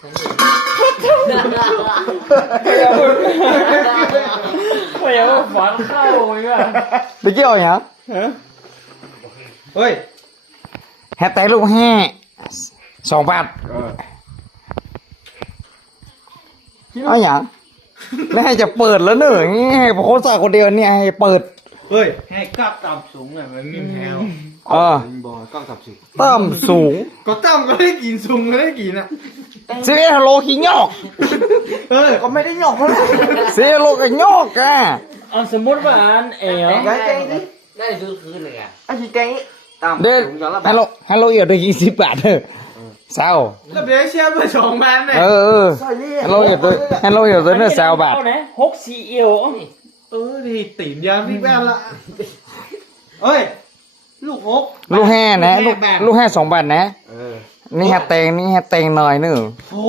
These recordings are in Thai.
ไม่อยากว่าฝันเข้าอีกอะไปเกี่ยวอย่างเฮ้ย แฮตแตกลูกแห่สองบาทเอาอย่างแล้วให้จะเปิดแล้วเนอะงี้ให้โค้ชใส่คนเดียวเนี่ยให้เปิด เฮ้ย ให้กลับต่ำสูงหน่อยมันมีแถวเออ บอกกล้องต่ำสูงต่ำสูง ก็ต่ำก็ได้กินสูงก็ได้กินอะเสียฮัลโหลขี้งอกเออก็ไม่ได้หยอกเขาเลยเสียโลกงอกอะเอาสมมติว่าอันเอ๋อได้ใจดิได้ซื้อคืนเลยอะไอ้ที่แกงต่ำเด็ดสูงย้อนละแบฮัลบโหลฮัลโหลเอียวได้ยี่สิบบาทเถอะเศร้าแล้วเดี๋ยวเชียร์เบอร์สองพันเลยเออเออฮัลโหลเอียวตัวฮัลโหลเอียวตัวเนี่ยแซวบาทเอนะหกสี่เอียวเออนี่ตีมยาพี่แป้นละเฮ้ยลูกหกลูกแห่นะลูกแบนลูกแห่สองบาทนะเออ นี่แฮตเตงนี่แฮตเตงหน่อยหนึงโอ้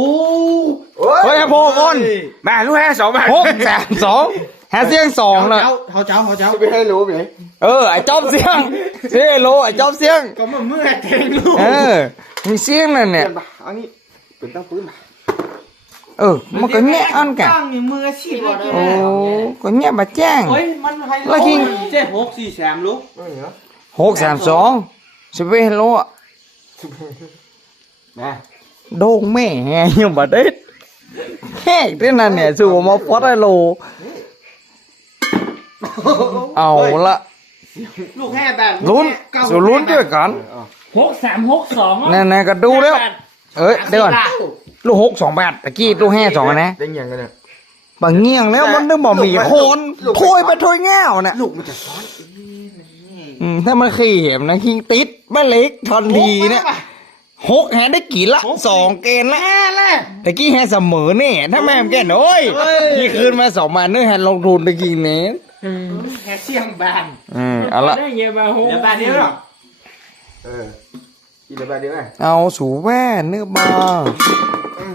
เฮ้ยโพคนแม่ลูกแห่สองบาทหกแสนสองแฮตเสียงสองเลยเจ้าเขาเจ้าเขาเจ้าไม่ให้รู้ไหมเออไอ้จอบเสียงเสียโลไอ้จอบเสียงก็มันเมื่อแทงลูกเออมีเสียงนั่นเนี่ยอันนี้เป็นตั้งปืนเออมันก็แง่อันกันตั้งอยู่มืออาชีพเลยโอ้ก็แง่มาแจ้งเฮ้ยมันใครแล้วคิงเจ็ดหกสี่แสนลูกหกแสนสองสิบเอ็ดโลอะ แม่โด่งแม่แฮยังบ่ได้แห้งที่นั่นเนี่ยสู่มาฟอดไอโล เอาละลูกแห่แบบลุ้นสู่ลุ้นด้วยกันหกสามหกสองแน่ๆก็ดูแล้ว เอ้ยเดี๋ยวก่อนลูกหกสองบาทตะกี้ลูกแห่สองอันนะได้ยังกันเนี่ยบางเงี้ยงแล้วมันนึกบ่มีโคนถ้วยไปถ้วยแง่วน่ะลูกมันจะซ้อนอืมถ้ามันขี้เห็มนะขี้ติดแม่เล็กทันทีเนี่ย หกแฮได้กี่ละสองเกณฑ์ละแม่แหละตะกี้แฮเสมอเนี่ยถ้าแม่มแกนโอ้ยพี่คืนมาสองพันนึกแฮลงทุนตะกี้เนี้แห่เสียงแบนอืมเอาละได้เยอะมาหกเดี๋ยวแบนเดียวหรอเออกินเดี๋ยวแบนเดียวไงเอาสูแว่เนื้อบา